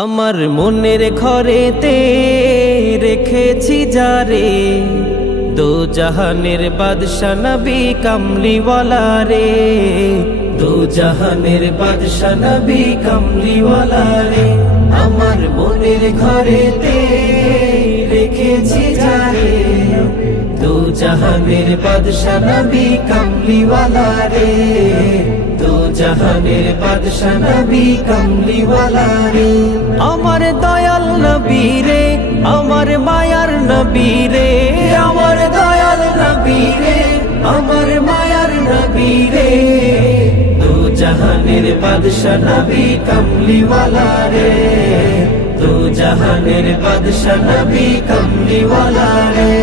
আমার মনের ঘরেতে রেখেছি যারে, দো জাহানের বাদশা নবী কামলিওয়ালা রে, দো জাহানের বাদশা নবী কামলিওয়ালা রে। আমার মনের ঘরেতে রেখেছি যারে, দো জাহানের বাদশা নবী কামলিওয়ালা রে, দো জাহানের বাদশা নবী কামলিওয়ালা রে। আমার দয়াল নবী রে, আমার মায়ার নবী রে, আমার দয়াল নবী রে, আমার মায়ার নবী রে, দো জাহানের বাদশা নবী কামলিওয়ালা রে, দো জাহানের বাদশা নবী কামলিওয়ালা রে।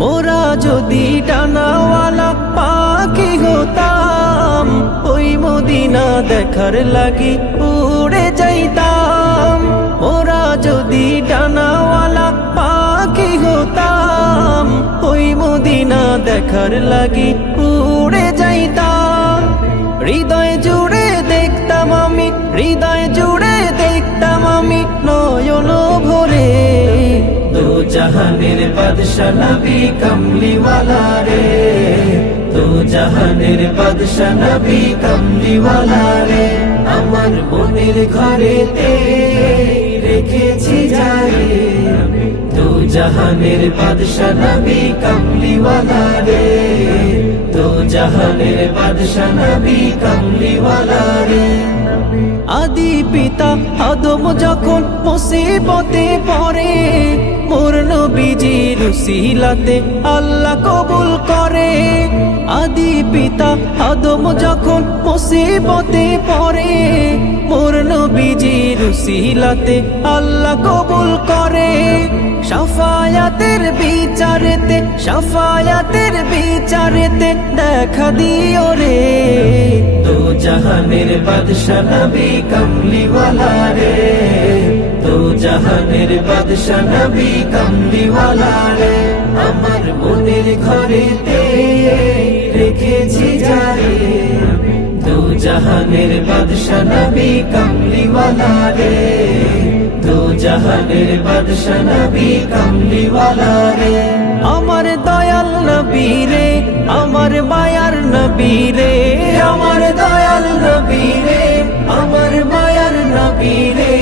মোরা যদি ডানাওয়ালা পাখি হতাম, ওই মদিনা দেখার লাগি উড়ে যাইতাম। মোরা যদি ডানাওয়ালা পাখি হতাম, ওই মদিনা দেখার লাগি উড়ে যাইতাম। হৃদয় জুড়ে দেখতাম আমি, হৃদয় জুড়ে দেখতাম আমি নয়ন ভরে, দো জাহানের বাদশা নবী কামলিওয়ালা রে, দো জাহানের বাদশা নবী কামলিওয়ালা রে। আমার মনের ঘরেতে রেখেছি যারে, দো জাহানের বাদশা নবী কামলিওয়ালা রে, দো জাহানের বাদশা নবী কামলিওয়ালা রে। আদি পিতা আদম যখন মুসিবতে পড়ে, মোর নবীজির উসিলাতে আল্লাহ কবুল করে। আদি পিতা আদম যখন মুসিবতে পড়ে, মোর নবীজির উসিলাতে আল্লাহ কবুল করে। শাফায়াতের বিচারেতে, শাফায়াতের বিচারেতে দেখা দিও রে, দো জাহানের বাদশা নবী কামলিওয়ালা রে, দো জাহানের বাদশা নবী কামলিওয়ালা রে। আমার মনের ঘরেতে রেখেছি যারে, দো জাহানের বাদশা নবী কামলিওয়ালা রে, দো জাহানের বাদশা নবী কামলিওয়ালা রে। আমার দয়াল নবী রে, আমার মায়ার নবী রে, আমার দয়াল নবী রে, আমার মায়ার নবী রে,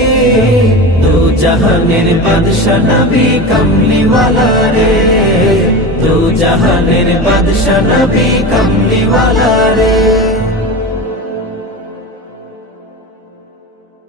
দো জাহানের বাদশা নবী কামলিওয়ালা রে, দো জাহানের বাদশা নবী কামলিওয়ালা রে।